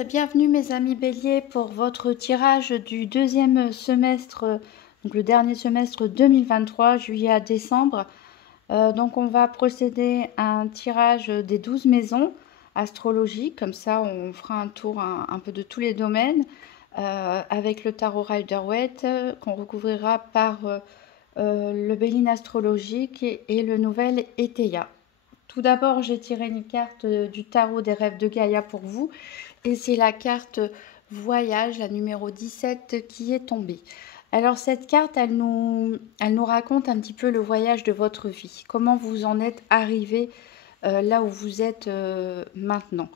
et bienvenue mes amis Bélier pour votre tirage du deuxième semestre, donc le dernier semestre 2023, juillet à décembre. Donc on va procéder à un tirage des 12 maisons astrologiques, comme ça on fera un tour un peu de tous les domaines, avec le tarot Rider-Waite qu'on recouvrira par le Béline astrologique et le nouvel Eteia. Tout d'abord, j'ai tiré une carte du tarot des rêves de Gaïa pour vous. Et c'est la carte voyage, la numéro 17, qui est tombée. Alors cette carte, elle nous raconte un petit peu le voyage de votre vie. Comment vous en êtes arrivé là où vous êtes maintenant.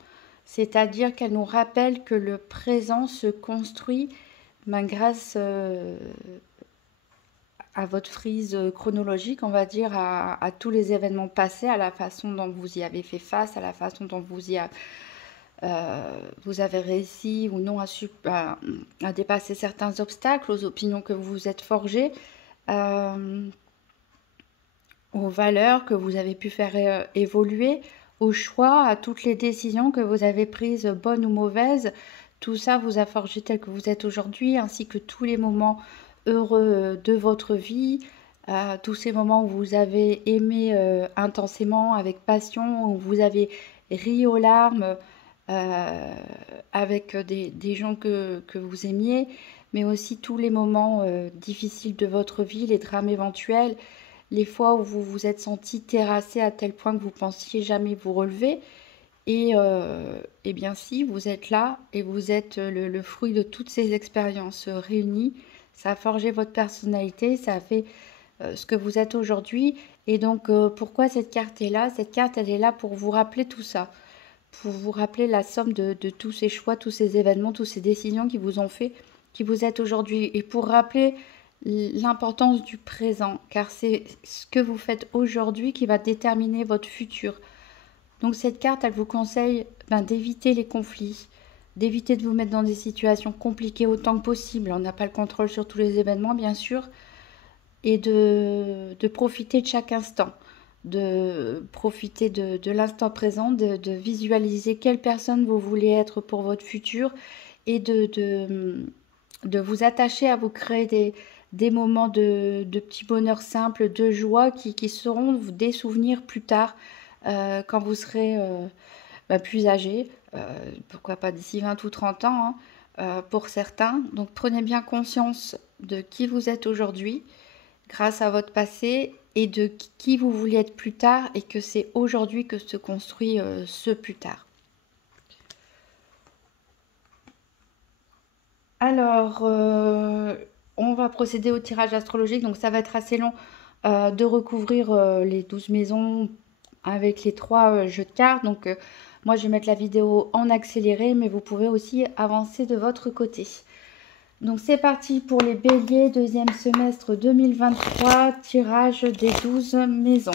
C'est-à-dire qu'elle nous rappelle que le présent se construit grâce à votre frise chronologique, on va dire, à tous les événements passés, à la façon dont vous y avez fait face, à la façon dont vous avez réussi ou non à dépasser certains obstacles, aux opinions que vous vous êtes forgées, aux valeurs que vous avez pu faire évoluer, aux choix, à toutes les décisions que vous avez prises, bonnes ou mauvaises. Tout ça vous a forgé tel que vous êtes aujourd'hui, ainsi que tous les moments heureux de votre vie, tous ces moments où vous avez aimé intensément, avec passion, où vous avez ri aux larmes, avec des gens que vous aimiez, mais aussi tous les moments difficiles de votre vie, les drames éventuels, les fois où vous vous êtes senti terrassé à tel point que vous pensiez jamais vous relever. Et bien si, vous êtes là et vous êtes le fruit de toutes ces expériences réunies. Ça a forgé votre personnalité, ça a fait ce que vous êtes aujourd'hui. Et donc, pourquoi cette carte est là? Cette carte, elle est là pour vous rappeler tout ça, pour vous rappeler la somme de tous ces choix, tous ces événements, toutes ces décisions qui vous ont fait qui vous êtes aujourd'hui. Et pour rappeler l'importance du présent, car c'est ce que vous faites aujourd'hui qui va déterminer votre futur. Donc cette carte, elle vous conseille d'éviter les conflits, d'éviter de vous mettre dans des situations compliquées autant que possible. On n'a pas le contrôle sur tous les événements, bien sûr, et de profiter de chaque instant, de profiter de l'instant présent, de visualiser quelle personne vous voulez être pour votre futur et de vous attacher à vous créer des moments de petits bonheurs simples, de joie qui seront des souvenirs plus tard quand vous serez plus âgé, pourquoi pas d'ici 20 ou 30 ans pour certains. Donc prenez bien conscience de qui vous êtes aujourd'hui grâce à votre passé et de qui vous voulez être plus tard et que c'est aujourd'hui que se construit ce plus tard. Alors, on va procéder au tirage astrologique, donc ça va être assez long de recouvrir les 12 maisons avec les 3 jeux de cartes. Donc, moi, je vais mettre la vidéo en accéléré, mais vous pouvez aussi avancer de votre côté. Donc, c'est parti pour les béliers, deuxième semestre 2023, tirage des 12 maisons.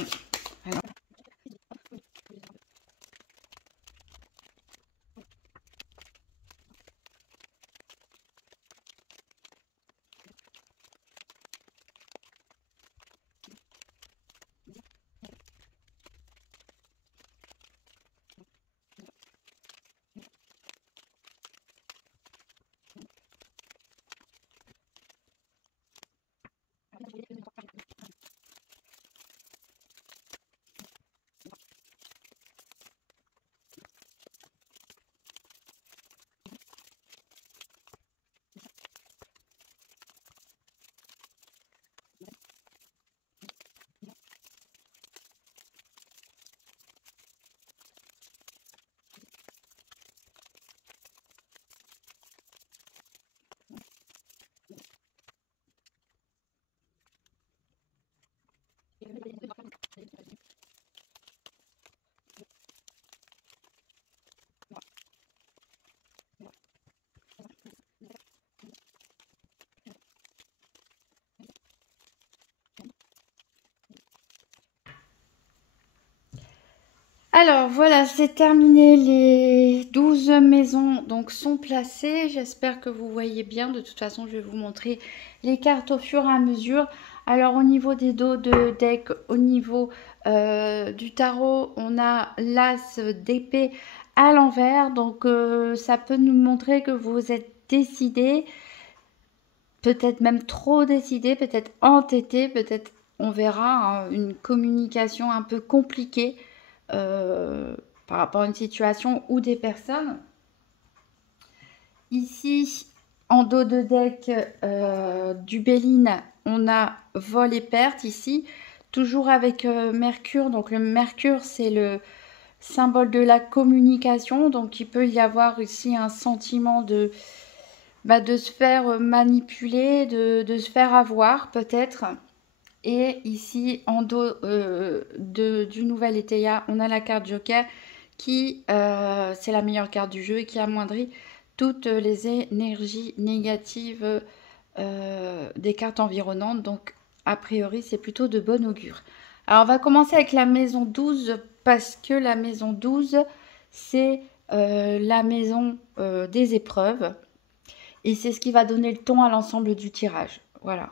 Alors, voilà, c'est terminé. Les 12 maisons donc sont placées. J'espère que vous voyez bien. De toute façon, je vais vous montrer les cartes au fur et à mesure. Alors, au niveau des dos de deck, au niveau du tarot, on a l'as d'épée à l'envers. Donc, ça peut nous montrer que vous êtes décidé, peut-être même trop décidé, peut-être entêté, peut-être, on verra, hein, une communication un peu compliquée par rapport à une situation ou des personnes. Ici, en dos de deck du Béline, on a vol et perte ici, toujours avec Mercure. Donc le Mercure, c'est le symbole de la communication. Donc il peut y avoir ici un sentiment de se faire manipuler, de se faire avoir peut-être. Et ici, en dos du nouvel Étéia, on a la carte Joker qui, c'est la meilleure carte du jeu et qui amoindrit toutes les énergies négatives des cartes environnantes. Donc, a priori, c'est plutôt de bon augure. Alors, on va commencer avec la maison 12 parce que la maison 12, c'est la maison des épreuves. Et c'est ce qui va donner le ton à l'ensemble du tirage. Voilà.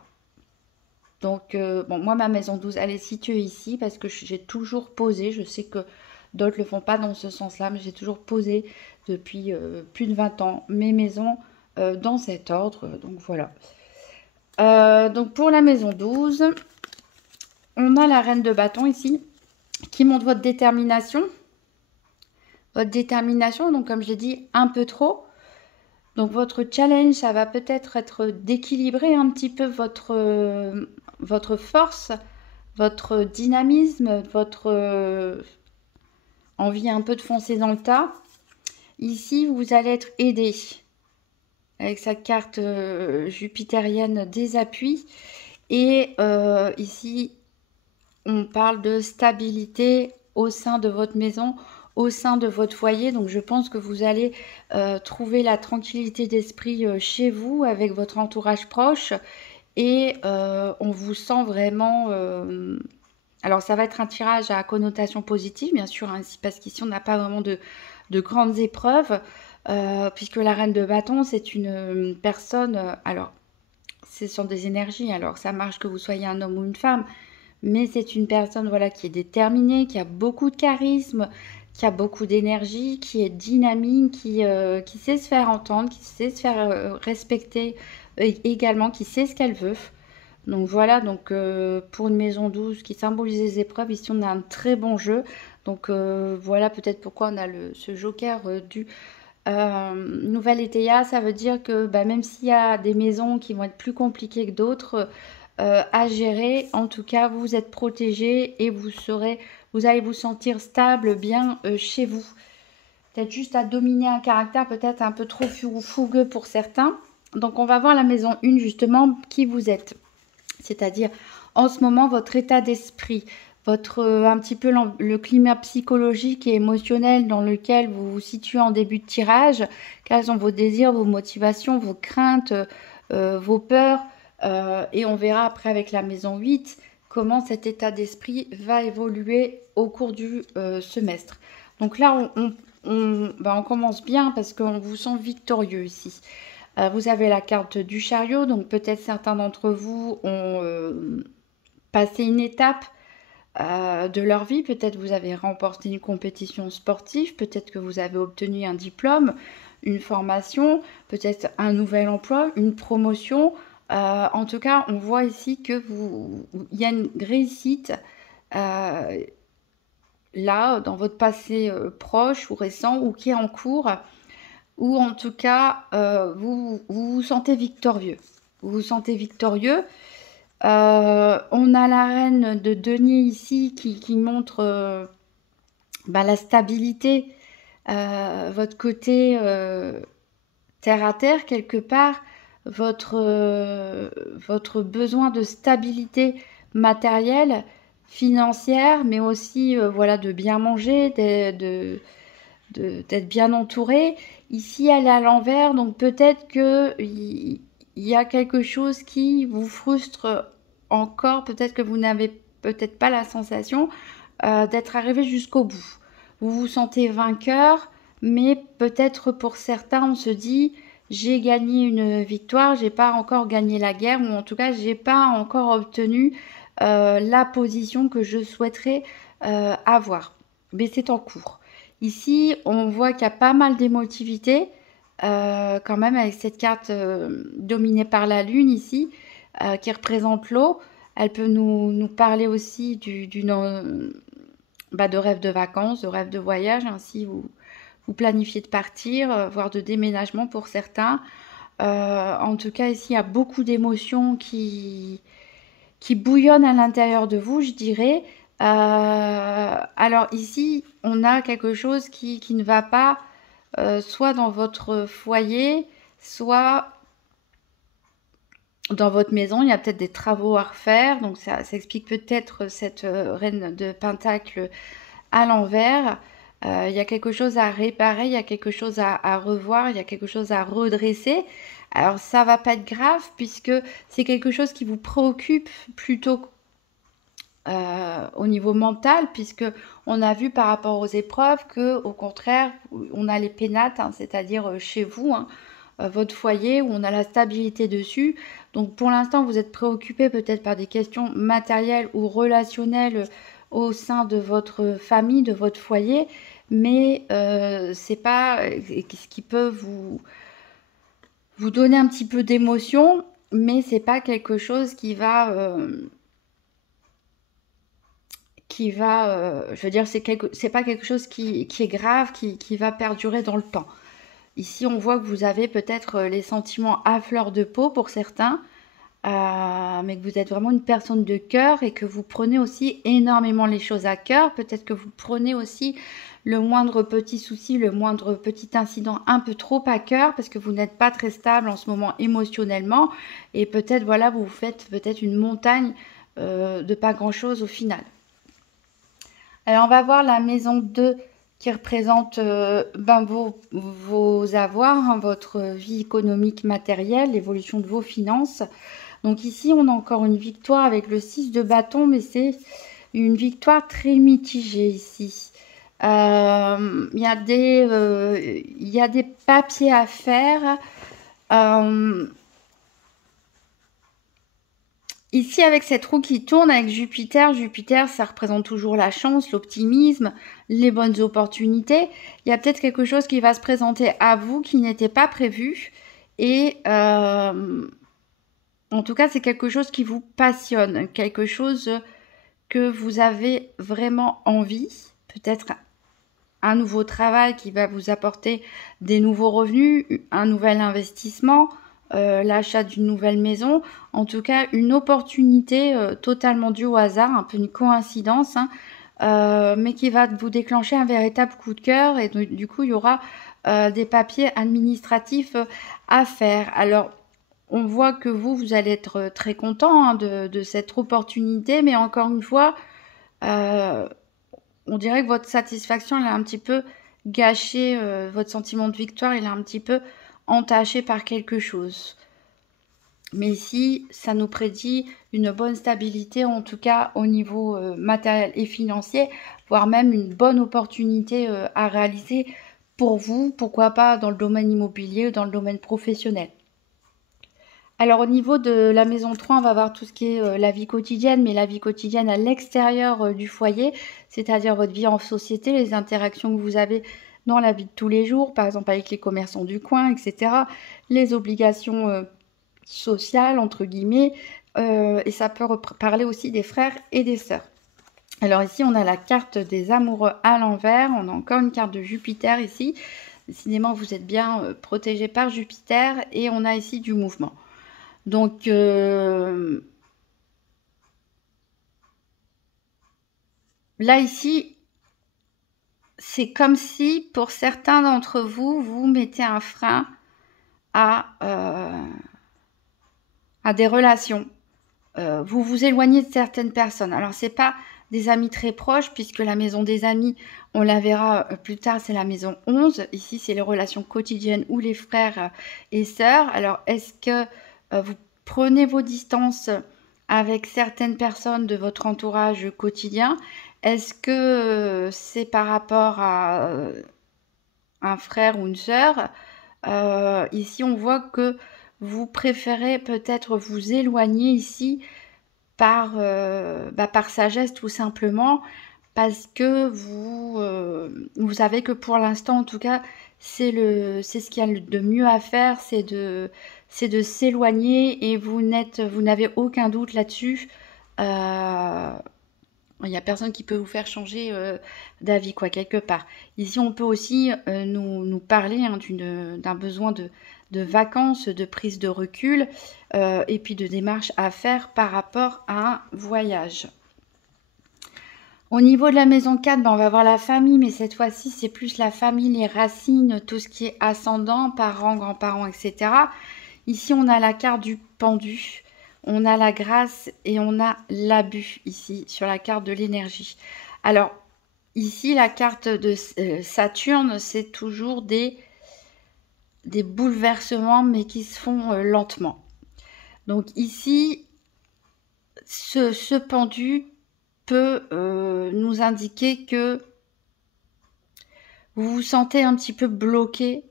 Donc, bon, moi, ma maison 12, elle est située ici parce que j'ai toujours posé. Je sais que d'autres ne le font pas dans ce sens-là, mais j'ai toujours posé depuis plus de 20 ans mes maisons dans cet ordre. Donc, voilà. Donc, pour la maison 12, on a la reine de bâton ici qui montre votre détermination. Votre détermination, donc comme je l'ai dit, un peu trop. Donc, votre challenge, ça va peut-être être d'équilibrer un petit peu votre force, votre dynamisme, votre envie un peu de foncer dans le tas. Ici, vous allez être aidé avec cette carte jupitérienne des appuis. Et ici, on parle de stabilité au sein de votre maison, au sein de votre foyer. Donc, je pense que vous allez trouver la tranquillité d'esprit chez vous, avec votre entourage proche. Et on vous sent vraiment... alors, ça va être un tirage à connotation positive, bien sûr, hein, parce qu'ici, on n'a pas vraiment de grandes épreuves, puisque la reine de bâton, c'est une personne... alors, ce sont des énergies, alors ça marche que vous soyez un homme ou une femme, mais c'est une personne, voilà, qui est déterminée, qui a beaucoup de charisme, qui a beaucoup d'énergie, qui est dynamique, qui sait se faire entendre, qui sait se faire respecter également, qui sait ce qu'elle veut. Donc voilà, donc pour une maison 12 qui symbolise les épreuves, ici on a un très bon jeu. Donc voilà peut-être pourquoi on a ce joker du nouvel Étéia. Ça veut dire que même s'il y a des maisons qui vont être plus compliquées que d'autres à gérer, en tout cas vous êtes protégé et vous allez vous sentir stable, bien chez vous. Peut-être juste à dominer un caractère peut-être un peu trop fougueux pour certains. Donc on va voir la maison 1 justement, qui vous êtes. C'est-à-dire, en ce moment, votre état d'esprit, un petit peu le climat psychologique et émotionnel dans lequel vous vous situez en début de tirage. Quels sont vos désirs, vos motivations, vos craintes, vos peurs. Et on verra après avec la maison 8 comment cet état d'esprit va évoluer au cours du semestre. Donc là, on commence bien parce qu'on vous sent victorieux ici. Vous avez la carte du chariot, donc peut-être certains d'entre vous ont passé une étape de leur vie. Peut-être vous avez remporté une compétition sportive, peut-être que vous avez obtenu un diplôme, une formation, peut-être un nouvel emploi, une promotion. En tout cas, on voit ici que il y a une réussite là dans votre passé proche ou récent ou qui est en cours. Ou en tout cas, vous vous sentez victorieux. Vous vous sentez victorieux. On a la reine de denier ici qui montre la stabilité, votre côté terre à terre quelque part, votre besoin de stabilité matérielle, financière, mais aussi voilà, de bien manger, d'être bien entouré. Ici, elle est à l'envers, donc peut-être qu'il y a quelque chose qui vous frustre encore. Peut-être que vous n'avez peut-être pas la sensation d'être arrivé jusqu'au bout. Vous vous sentez vainqueur, mais peut-être pour certains, on se dit j'ai gagné une victoire, j'ai pas encore gagné la guerre, ou en tout cas, j'ai pas encore obtenu la position que je souhaiterais avoir. Mais c'est en cours. Ici, on voit qu'il y a pas mal d'émotivité, quand même, avec cette carte dominée par la lune ici, qui représente l'eau. Elle peut nous parler aussi de rêve de vacances, de rêve de voyage, ainsi vous planifiez de partir, voire de déménagement pour certains. En tout cas, ici, il y a beaucoup d'émotions qui bouillonnent à l'intérieur de vous, je dirais. Alors ici, on a quelque chose qui ne va pas, soit dans votre foyer, soit dans votre maison. Il y a peut-être des travaux à refaire, donc ça explique peut-être cette reine de Pentacle à l'envers. Il y a quelque chose à réparer, il y a quelque chose à revoir, il y a quelque chose à redresser. Alors ça va pas être grave puisque c'est quelque chose qui vous préoccupe plutôt au niveau mental, puisque on a vu par rapport aux épreuves que au contraire on a les pénates, hein, c'est-à-dire chez vous, hein, votre foyer où on a la stabilité dessus. Donc pour l'instant vous êtes préoccupé peut-être par des questions matérielles ou relationnelles au sein de votre famille, de votre foyer, mais c'est pas ce qui peut vous donner un petit peu d'émotion, mais c'est pas quelque chose je veux dire, c'est pas quelque chose qui est grave, qui va perdurer dans le temps. Ici, on voit que vous avez peut-être les sentiments à fleur de peau pour certains, mais que vous êtes vraiment une personne de cœur et que vous prenez aussi énormément les choses à cœur. Peut-être que vous prenez aussi le moindre petit souci, le moindre petit incident un peu trop à cœur parce que vous n'êtes pas très stable en ce moment émotionnellement et peut-être, voilà, vous faites peut-être une montagne de pas grand-chose au final. Alors, on va voir la maison 2 qui représente vos avoirs, hein, votre vie économique matérielle, l'évolution de vos finances. Donc ici, on a encore une victoire avec le 6 de bâton, mais c'est une victoire très mitigée ici. Il y a des papiers à faire. Ici, avec cette roue qui tourne avec Jupiter, Jupiter, ça représente toujours la chance, l'optimisme, les bonnes opportunités. Il y a peut-être quelque chose qui va se présenter à vous qui n'était pas prévu. Et en tout cas, c'est quelque chose qui vous passionne, quelque chose que vous avez vraiment envie. Peut-être un nouveau travail qui va vous apporter des nouveaux revenus, un nouvel investissement, l'achat d'une nouvelle maison. En tout cas, une opportunité totalement due au hasard, un peu une coïncidence, hein, mais qui va vous déclencher un véritable coup de cœur. Et du coup, il y aura des papiers administratifs à faire. Alors, on voit que vous allez être très content, hein, de cette opportunité, mais encore une fois, on dirait que votre satisfaction, elle est un petit peu gâchée, votre sentiment de victoire, il est un petit peu entaché par quelque chose. Mais ici, ça nous prédit une bonne stabilité, en tout cas au niveau matériel et financier, voire même une bonne opportunité à réaliser pour vous, pourquoi pas dans le domaine immobilier ou dans le domaine professionnel. Alors au niveau de la maison 3, on va voir tout ce qui est la vie quotidienne, mais la vie quotidienne à l'extérieur du foyer, c'est-à-dire votre vie en société, les interactions que vous avez dans la vie de tous les jours, par exemple avec les commerçants du coin, etc. Les obligations sociales, entre guillemets, et ça peut parler aussi des frères et des sœurs. Alors ici, on a la carte des amoureux à l'envers, on a encore une carte de Jupiter ici. Décidément, vous êtes bien protégé par Jupiter, et on a ici du mouvement. Donc, là, ici, c'est comme si, pour certains d'entre vous, vous mettez un frein à des relations. Vous vous éloignez de certaines personnes. Alors, c'est pas des amis très proches, puisque la maison des amis, on la verra plus tard, c'est la maison 11. Ici, c'est les relations quotidiennes ou les frères et sœurs. Alors, est-ce que vous prenez vos distances avec certaines personnes de votre entourage quotidien? Est-ce que c'est par rapport à un frère ou une sœur? Ici, on voit que vous préférez peut-être vous éloigner ici par sagesse tout simplement, parce que vous savez que pour l'instant, en tout cas, c'est ce qu'il y a de mieux à faire, c'est de s'éloigner, et vous n'avez aucun doute là-dessus. Il n'y a personne qui peut vous faire changer d'avis, quoi, quelque part. Ici, on peut aussi nous parler hein, d'un besoin de vacances, de prise de recul, et puis de démarches à faire par rapport à un voyage. Au niveau de la maison 4, ben, on va voir la famille, mais cette fois-ci, c'est plus la famille, les racines, tout ce qui est ascendant, parents, grands-parents, etc. Ici, on a la carte du pendu, on a la grâce et on a l'abus, ici, sur la carte de l'énergie. Alors, ici, la carte de Saturne, c'est toujours des bouleversements, mais qui se font lentement. Donc ici, ce pendu peut nous indiquer que vous vous sentez un petit peu bloqué,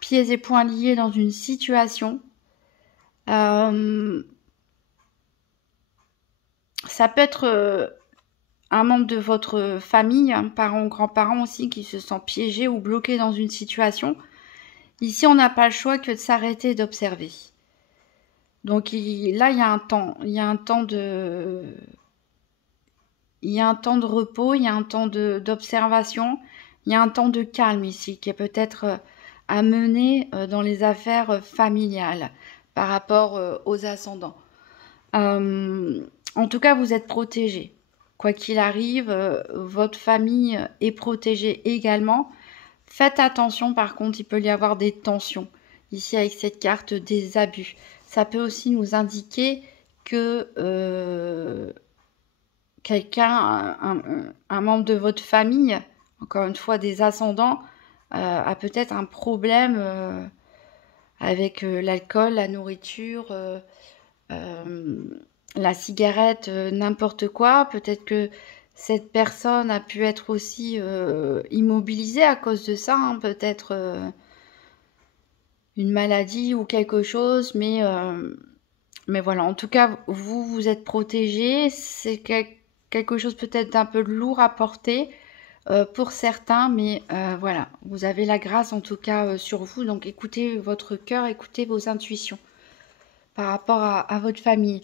pieds et poings liés dans une situation. Ça peut être un membre de votre famille, hein, parents ou grands-parents aussi, qui se sent piégé ou bloqué dans une situation. Ici, on n'a pas le choix que de s'arrêter et d'observer. Donc là, il y a un temps. Il y a un temps de repos, il y a un temps d'observation, il y a un temps de calme ici qui est peut-être à mener dans les affaires familiales par rapport aux ascendants. En tout cas, vous êtes protégés. Quoi qu'il arrive, votre famille est protégée également. Faites attention, par contre, il peut y avoir des tensions. Ici, avec cette carte des abus. Ça peut aussi nous indiquer que quelqu'un, un membre de votre famille, encore une fois des ascendants, a peut-être un problème avec l'alcool, la nourriture, la cigarette, n'importe quoi. Peut-être que cette personne a pu être aussi immobilisée à cause de ça, hein, peut-être une maladie ou quelque chose, mais voilà, en tout cas, vous êtes protégé. C'est quelque chose peut-être d'un peu lourd à porter pour certains, mais voilà, vous avez la grâce en tout cas sur vous, donc écoutez votre cœur, écoutez vos intuitions par rapport à votre famille.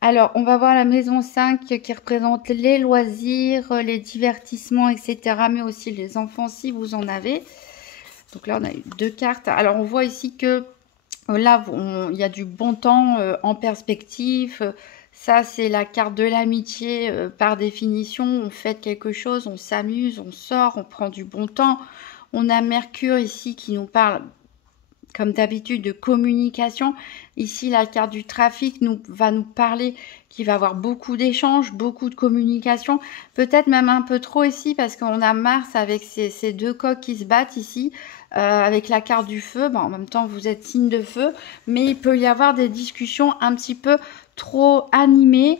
Alors, on va voir la maison 5 qui représente les loisirs, les divertissements, etc., mais aussi les enfants si vous en avez. Donc là, on a eu 2 cartes. Alors, on voit ici que là, il y a du bon temps en perspective. Ça, c'est la carte de l'amitié par définition. On fait quelque chose, on s'amuse, on sort, on prend du bon temps. On a Mercure ici qui nous parle, comme d'habitude, de communication. Ici, la carte du trafic va nous parler qu'il va y avoir beaucoup d'échanges, beaucoup de communication. Peut-être même un peu trop ici parce qu'on a Mars avec ces 2 coques qui se battent ici. Avec la carte du feu, en même temps vous êtes signe de feu, mais il peut y avoir des discussions un petit peu trop animées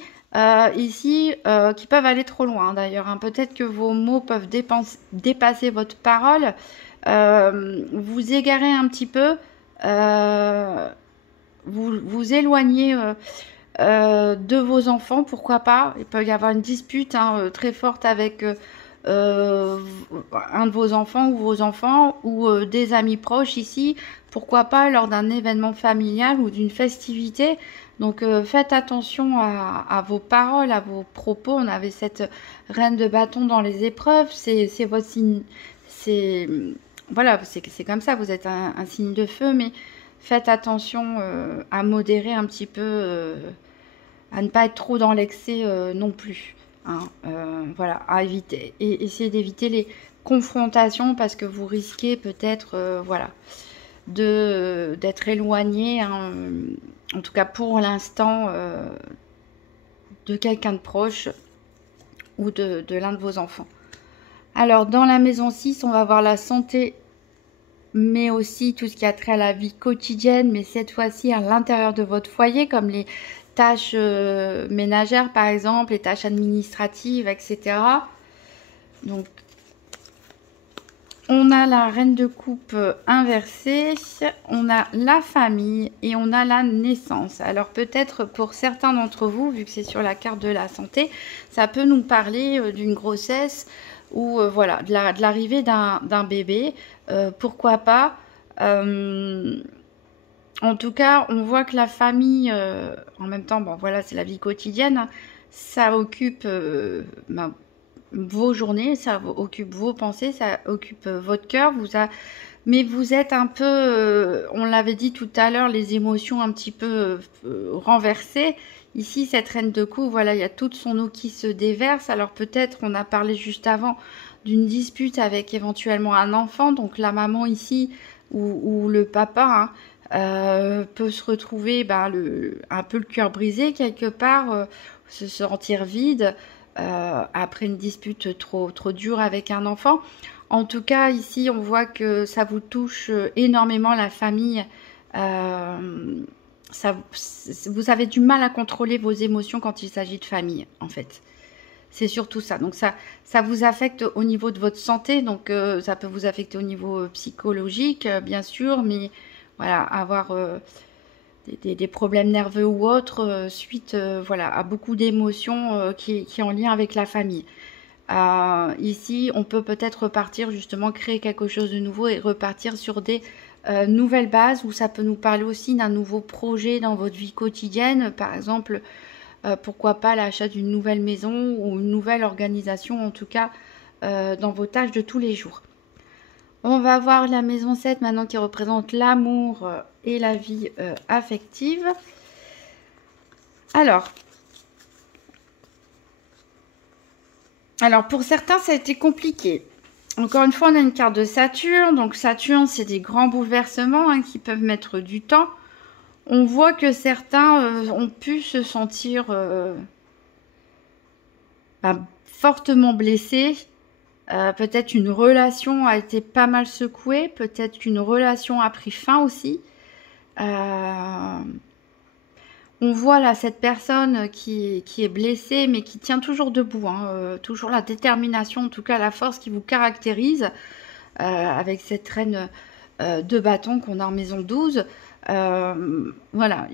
ici, qui peuvent aller trop loin d'ailleurs, hein. Peut-être que vos mots peuvent dépasser votre parole, vous égarez un petit peu, vous éloignez de vos enfants, pourquoi pas. Il peut y avoir une dispute hein, très forte avec un de vos enfants ou des amis proches ici, pourquoi pas lors d'un événement familial ou d'une festivité. Donc faites attention à vos paroles, à vos propos. On avait cette reine de bâton dans les épreuves, c'est votre signe, voilà, c'est comme ça, vous êtes un signe de feu, mais faites attention à modérer un petit peu, à ne pas être trop dans l'excès non plus. Hein, voilà, à éviter, et essayer d'éviter les confrontations parce que vous risquez peut-être voilà, d'être éloigné, hein, en tout cas pour l'instant, de quelqu'un de proche ou de l'un de vos enfants. Alors dans la maison 6, on va voir la santé, mais aussi tout ce qui a trait à la vie quotidienne, mais cette fois-ci à l'intérieur de votre foyer, comme les tâches ménagères par exemple, les tâches administratives, etc. Donc On a la reine de coupe inversée, on a la famille et on a la naissance. Alors peut-être pour certains d'entre vous, vu que c'est sur la carte de la santé, ça peut nous parler d'une grossesse ou voilà, de l'arrivée d'un bébé. Pourquoi pas. En tout cas, on voit que la famille, en même temps, bon voilà, c'est la vie quotidienne, hein, ça occupe vos journées, ça occupe vos pensées, ça occupe votre cœur, mais vous êtes un peu, on l'avait dit tout à l'heure, les émotions un petit peu renversées. Ici, cette reine de coupe, voilà, il y a toute son eau qui se déverse. Alors peut-être, on a parlé juste avant d'une dispute avec éventuellement un enfant, donc la maman ici ou le papa, hein, peut se retrouver un peu le cœur brisé quelque part, se sentir vide. Après une dispute trop dure avec un enfant. En tout cas, ici, on voit que ça vous touche énormément, la famille. Vous avez du mal à contrôler vos émotions quand il s'agit de famille, en fait. C'est surtout ça. Donc, ça vous affecte au niveau de votre santé. Donc, ça peut vous affecter au niveau psychologique, bien sûr. Mais voilà, avoir des problèmes nerveux ou autres suite voilà, à beaucoup d'émotions qui est en lien avec la famille. Ici, on peut peut-être repartir justement, créer quelque chose de nouveau et repartir sur des nouvelles bases, où ça peut nous parler aussi d'un nouveau projet dans votre vie quotidienne. Par exemple, pourquoi pas l'achat d'une nouvelle maison ou une nouvelle organisation, en tout cas dans vos tâches de tous les jours. On va voir la maison 7 maintenant, qui représente l'amour et la vie affective. Alors, pour certains, ça a été compliqué. Encore une fois, on a une carte de Saturne. Donc Saturne, c'est des grands bouleversements hein, qui peuvent mettre du temps. On voit que certains ont pu se sentir fortement blessés. Peut-être une relation a été pas mal secouée. Peut-être qu'une relation a pris fin aussi. On voit là cette personne qui est blessée, mais qui tient toujours debout. Hein, toujours la détermination, en tout cas la force qui vous caractérise. Avec cette reine de bâton qu'on a en maison 12. Voilà,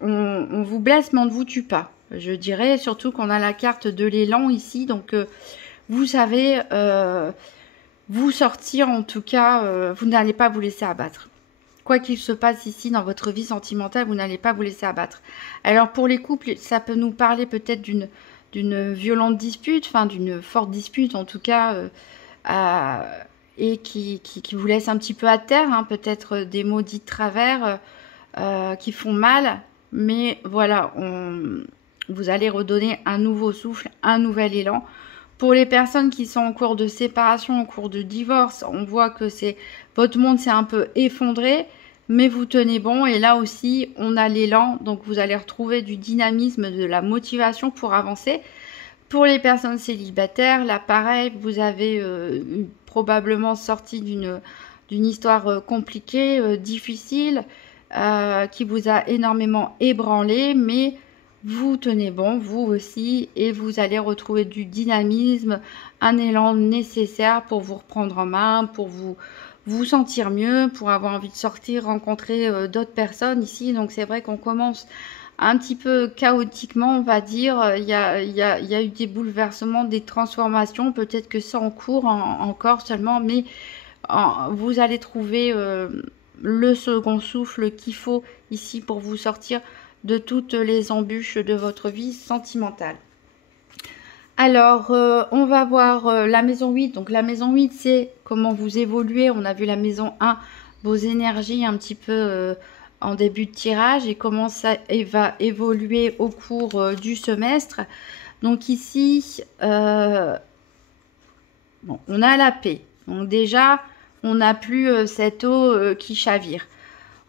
on vous blesse, mais on ne vous tue pas. Je dirais surtout qu'on a la carte de l'élan ici. Donc, vous savez vous sortir, en tout cas, vous n'allez pas vous laisser abattre. Quoi qu'il se passe ici dans votre vie sentimentale, vous n'allez pas vous laisser abattre. Alors pour les couples, ça peut nous parler peut-être d'une violente dispute, enfin d'une forte dispute en tout cas, et qui vous laisse un petit peu à terre, hein, peut-être des maudits de travers qui font mal. Mais voilà, vous allez redonner un nouveau souffle, un nouvel élan. Pour les personnes qui sont en cours de séparation, en cours de divorce, on voit que votre monde s'est un peu effondré, mais vous tenez bon. Et là aussi, on a l'élan, donc vous allez retrouver du dynamisme, de la motivation pour avancer. Pour les personnes célibataires, là pareil, vous avez probablement sorti d'une histoire compliquée, difficile, qui vous a énormément ébranlé, mais vous tenez bon, vous aussi, et vous allez retrouver du dynamisme, un élan nécessaire pour vous reprendre en main, pour vous sentir mieux, pour avoir envie de sortir, rencontrer d'autres personnes ici. Donc c'est vrai qu'on commence un petit peu chaotiquement, on va dire. Il y a eu des bouleversements, des transformations, peut-être que c'est en cours encore seulement, mais vous allez trouver le second souffle qu'il faut ici pour vous sortir de toutes les embûches de votre vie sentimentale. Alors, on va voir la maison 8. Donc, la maison 8, c'est comment vous évoluez. On a vu la maison 1, vos énergies un petit peu en début de tirage et comment ça va évoluer au cours du semestre. Donc, ici, bon, on a la paix. Donc, déjà, on n'a plus cette eau qui chavire.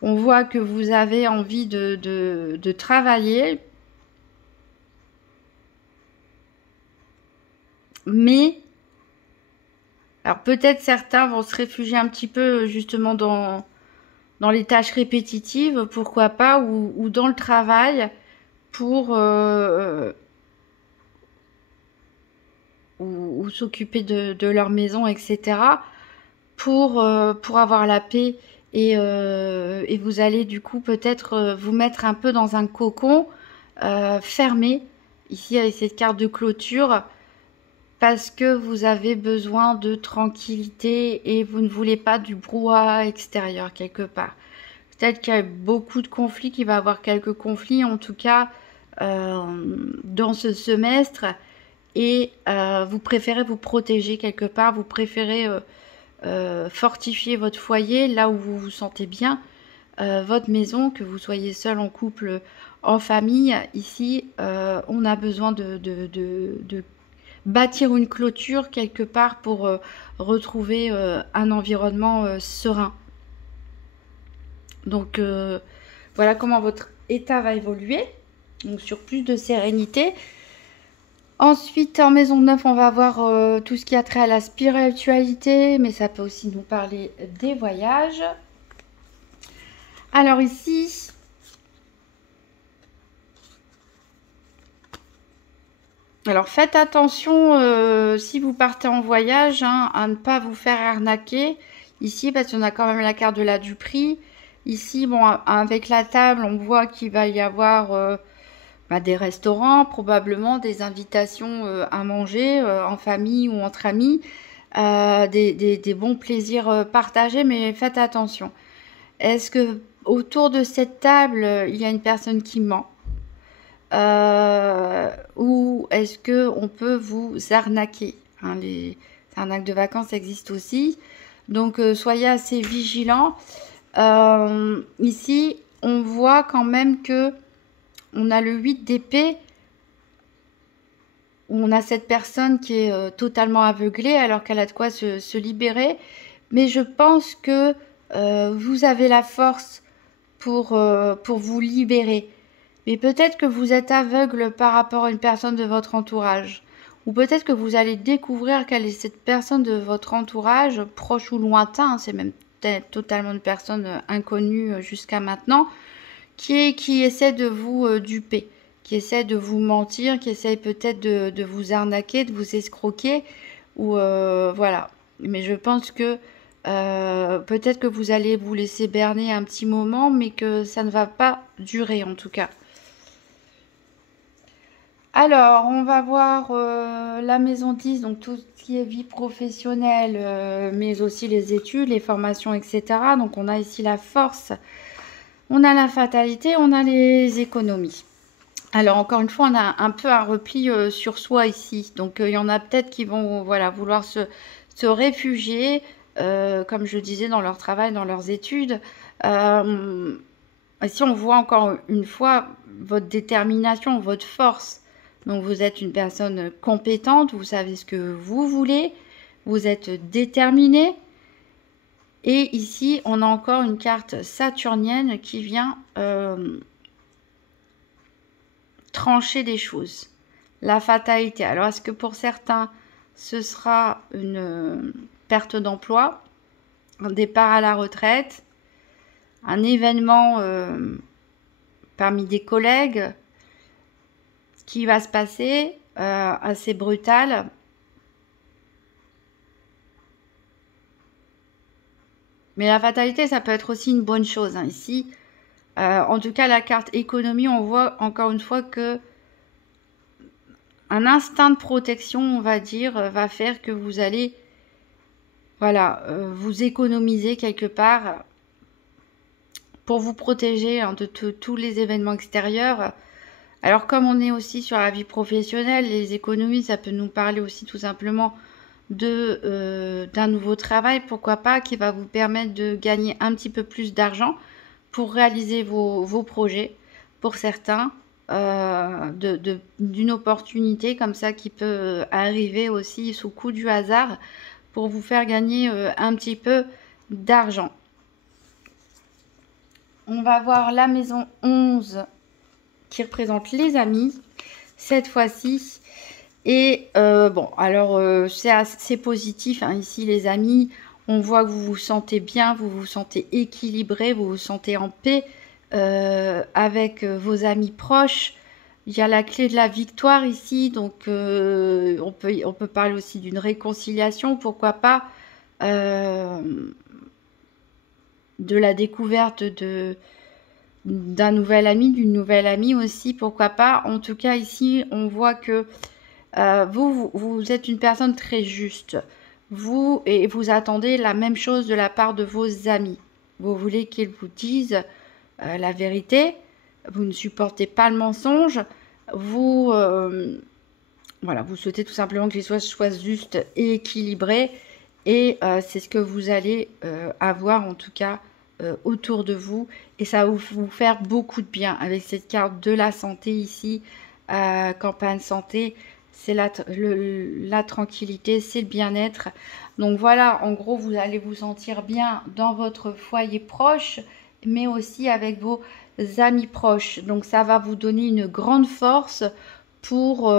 On voit que vous avez envie de travailler. Mais, alors peut-être certains vont se réfugier un petit peu justement dans les tâches répétitives, pourquoi pas, ou dans le travail pour ou s'occuper de leur maison, etc. pour avoir la paix et vous allez du coup peut-être vous mettre un peu dans un cocon fermé, ici avec cette carte de clôture, parce que vous avez besoin de tranquillité et vous ne voulez pas du brouhaha extérieur quelque part. Peut-être qu'il y a beaucoup de conflits, qu'il va y avoir quelques conflits en tout cas dans ce semestre et vous préférez vous protéger quelque part, vous préférez fortifier votre foyer là où vous vous sentez bien, votre maison, que vous soyez seul, en couple, en famille. Ici, on a besoin de bâtir une clôture quelque part pour retrouver un environnement serein. Donc voilà comment votre état va évoluer, donc sur plus de sérénité. Ensuite, en maison 9, on va voir tout ce qui a trait à la spiritualité, mais ça peut aussi nous parler des voyages. Alors ici, alors faites attention si vous partez en voyage hein, à ne pas vous faire arnaquer ici, parce qu'on a quand même la carte de la duperie. Ici, bon, avec la table, on voit qu'il va y avoir des restaurants, probablement des invitations à manger en famille ou entre amis, des bons plaisirs partagés, mais faites attention. Est-ce que autour de cette table, il y a une personne qui ment? Ou est-ce que on peut vous arnaquer hein, les arnaques de vacances existent aussi. Donc, soyez assez vigilants. Ici, on voit quand même que on a le 8 d'épée. On a cette personne qui est totalement aveuglée alors qu'elle a de quoi se libérer. Mais je pense que vous avez la force pour vous libérer. Mais peut-être que vous êtes aveugle par rapport à une personne de votre entourage. Ou peut-être que vous allez découvrir quelle est cette personne de votre entourage, proche ou lointain, c'est même peut-être totalement une personne inconnue jusqu'à maintenant, qui essaie de vous duper, qui essaie de vous mentir, qui essaie peut-être de vous arnaquer, de vous escroquer, ou voilà. Mais je pense que peut-être que vous allez vous laisser berner un petit moment, mais que ça ne va pas durer en tout cas. Alors, on va voir la maison 10, donc tout ce qui est vie professionnelle, mais aussi les études, les formations, etc. Donc, on a ici la force, on a la fatalité, on a les économies. Alors, encore une fois, on a un peu un repli sur soi ici. Donc, il y en a peut-être qui vont voilà, vouloir se réfugier, comme je disais, dans leur travail, dans leurs études. Ici, on voit encore une fois votre détermination, votre force. Donc, vous êtes une personne compétente, vous savez ce que vous voulez, vous êtes déterminé. Et ici, on a encore une carte saturnienne qui vient trancher des choses. La fatalité. Alors, est-ce que pour certains, ce sera une perte d'emploi, un départ à la retraite, un événement parmi des collègues qui va se passer, assez brutal. Mais la fatalité, ça peut être aussi une bonne chose. Hein. Ici, en tout cas, la carte économie, on voit encore une fois que un instinct de protection, on va dire, va faire que vous allez, voilà, vous économiser quelque part pour vous protéger hein, de tous les événements extérieurs. Alors, comme on est aussi sur la vie professionnelle, les économies, ça peut nous parler aussi tout simplement d'un nouveau travail, pourquoi pas, qui va vous permettre de gagner un petit peu plus d'argent pour réaliser vos projets, pour certains, d'une opportunité comme ça qui peut arriver aussi sous coup du hasard pour vous faire gagner un petit peu d'argent. On va voir la maison 11 qui représente les amis cette fois-ci. Et bon, alors c'est assez positif hein, ici les amis. On voit que vous vous sentez bien, vous vous sentez équilibré, vous vous sentez en paix avec vos amis proches. Il y a la clé de la victoire ici, donc on peut parler aussi d'une réconciliation, pourquoi pas. de la découverte d'un nouvel ami, d'une nouvelle amie aussi, pourquoi pas. En tout cas, ici, on voit que vous êtes une personne très juste. Vous attendez la même chose de la part de vos amis. Vous voulez qu'ils vous disent la vérité. Vous ne supportez pas le mensonge. Voilà, vous souhaitez tout simplement que les choses soient justes et équilibrées. Et c'est ce que vous allez avoir en tout cas autour de vous. Et ça va vous faire beaucoup de bien avec cette carte de la santé ici. Campagne santé, c'est la tranquillité, c'est le bien-être. Donc voilà, en gros, vous allez vous sentir bien dans votre foyer proche, mais aussi avec vos amis proches. Donc ça va vous donner une grande force pour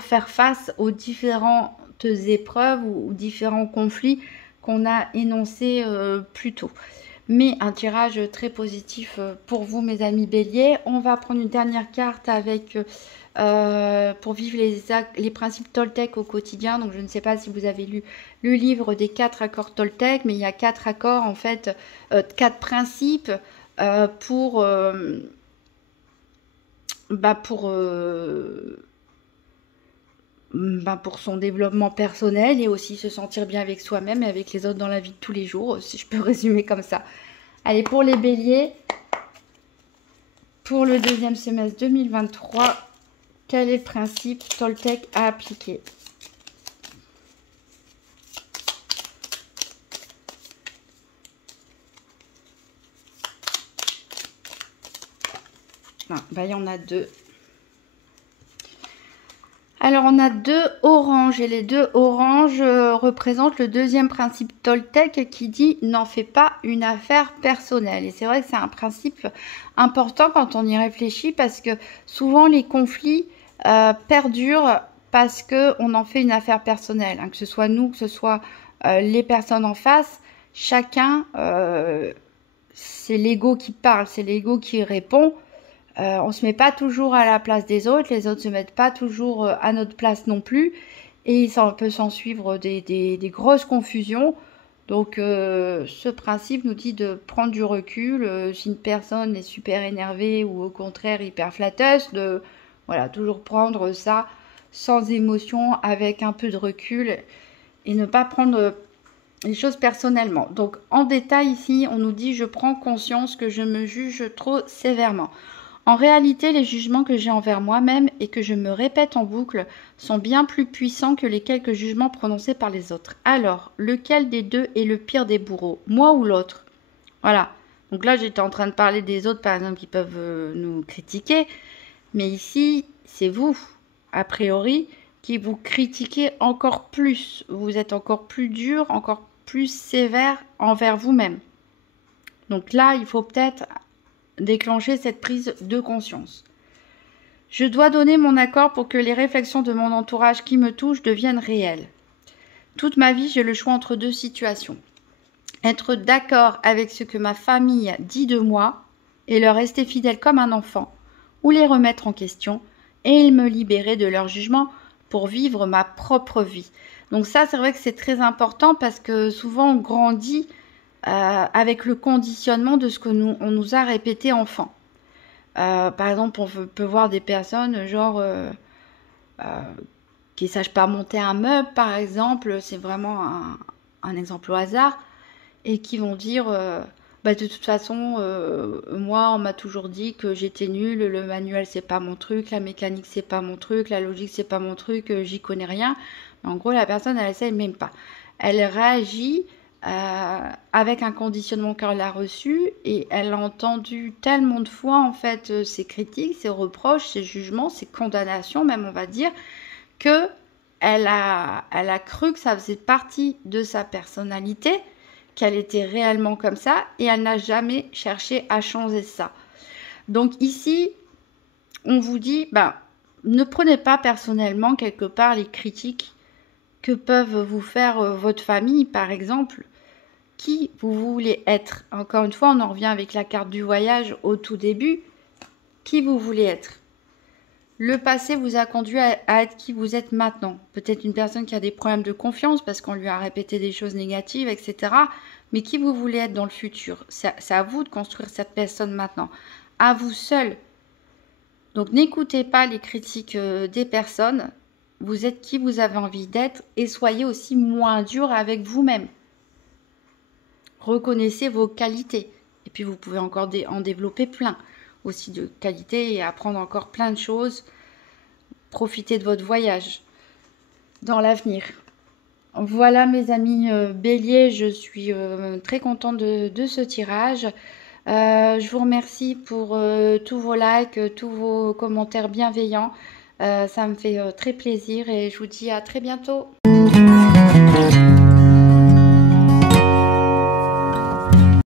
faire face aux différentes épreuves ou différents conflits qu'on a énoncés plus tôt. Mais un tirage très positif pour vous, mes amis béliers. On va prendre une dernière carte avec pour vivre les principes Toltec au quotidien. Donc je ne sais pas si vous avez lu le livre des 4 accords Toltec, mais il y a 4 accords en fait, 4 principes pour son développement personnel et aussi se sentir bien avec soi-même et avec les autres dans la vie de tous les jours, si je peux résumer comme ça. Allez, pour les béliers, pour le deuxième semestre 2023, quel est le principe Toltec à appliquer? Il y en a 2. Alors, on a 2 oranges et les 2 oranges représentent le deuxième principe Toltec qui dit « n'en fais pas une affaire personnelle ». Et c'est vrai que c'est un principe important quand on y réfléchit parce que souvent les conflits perdurent parce qu'on en fait une affaire personnelle. Hein, que ce soit nous, que ce soit les personnes en face, chacun, c'est l'ego qui parle, c'est l'ego qui répond. On ne se met pas toujours à la place des autres, les autres ne se mettent pas toujours à notre place non plus, et ça peut s'en suivre des grosses confusions. Donc ce principe nous dit de prendre du recul, si une personne est super énervée ou au contraire hyper flatteuse, de voilà, toujours prendre ça sans émotion, avec un peu de recul, et ne pas prendre les choses personnellement. Donc en détail ici, on nous dit « je prends conscience que je me juge trop sévèrement ». En réalité, les jugements que j'ai envers moi-même et que je me répète en boucle sont bien plus puissants que les quelques jugements prononcés par les autres. Alors, lequel des deux est le pire des bourreaux, moi ou l'autre? Voilà. Donc là, j'étais en train de parler des autres, par exemple, qui peuvent nous critiquer. Mais ici, c'est vous, a priori, qui vous critiquez encore plus. Vous êtes encore plus dur, encore plus sévère envers vous-même. Donc là, il faut peut-être déclencher cette prise de conscience. Je dois donner mon accord pour que les réflexions de mon entourage qui me touchent deviennent réelles. Toute ma vie, j'ai le choix entre 2 situations. Être d'accord avec ce que ma famille dit de moi et leur rester fidèle comme un enfant, ou les remettre en question et me libérer de leur jugement pour vivre ma propre vie. Donc ça, c'est vrai que c'est très important parce que souvent on grandit avec le conditionnement de ce que on nous a répété enfant. Par exemple, on peut voir des personnes genre qui ne sachent pas monter un meuble, par exemple, c'est vraiment un exemple au hasard, et qui vont dire de toute façon, moi, on m'a toujours dit que j'étais nulle, le manuel, c'est pas mon truc, la mécanique, c'est pas mon truc, la logique, c'est pas mon truc, j'y connais rien. Mais en gros, la personne, elle essaie même pas. Elle réagit avec un conditionnement qu'elle a reçu et elle a entendu tellement de fois en fait ses critiques, ses reproches, ses jugements, ses condamnations même on va dire, que elle a cru que ça faisait partie de sa personnalité, qu'elle était réellement comme ça et elle n'a jamais cherché à changer ça. Donc ici on vous dit ne prenez pas personnellement quelque part les critiques que peuvent vous faire votre famille par exemple. Qui vous voulez être? Encore une fois, on en revient avec la carte du voyage au tout début. Qui vous voulez être? Le passé vous a conduit à être qui vous êtes maintenant. Peut-être une personne qui a des problèmes de confiance parce qu'on lui a répété des choses négatives, etc. Mais qui vous voulez être dans le futur? C'est à vous de construire cette personne maintenant. À vous seul. Donc n'écoutez pas les critiques des personnes. Vous êtes qui vous avez envie d'être et soyez aussi moins dur avec vous-même. Reconnaissez vos qualités. Et puis vous pouvez encore en développer plein aussi de qualités et apprendre encore plein de choses. Profitez de votre voyage dans l'avenir. Voilà mes amis Bélier, je suis très contente de ce tirage. Je vous remercie pour tous vos likes, tous vos commentaires bienveillants. Ça me fait très plaisir et je vous dis à très bientôt.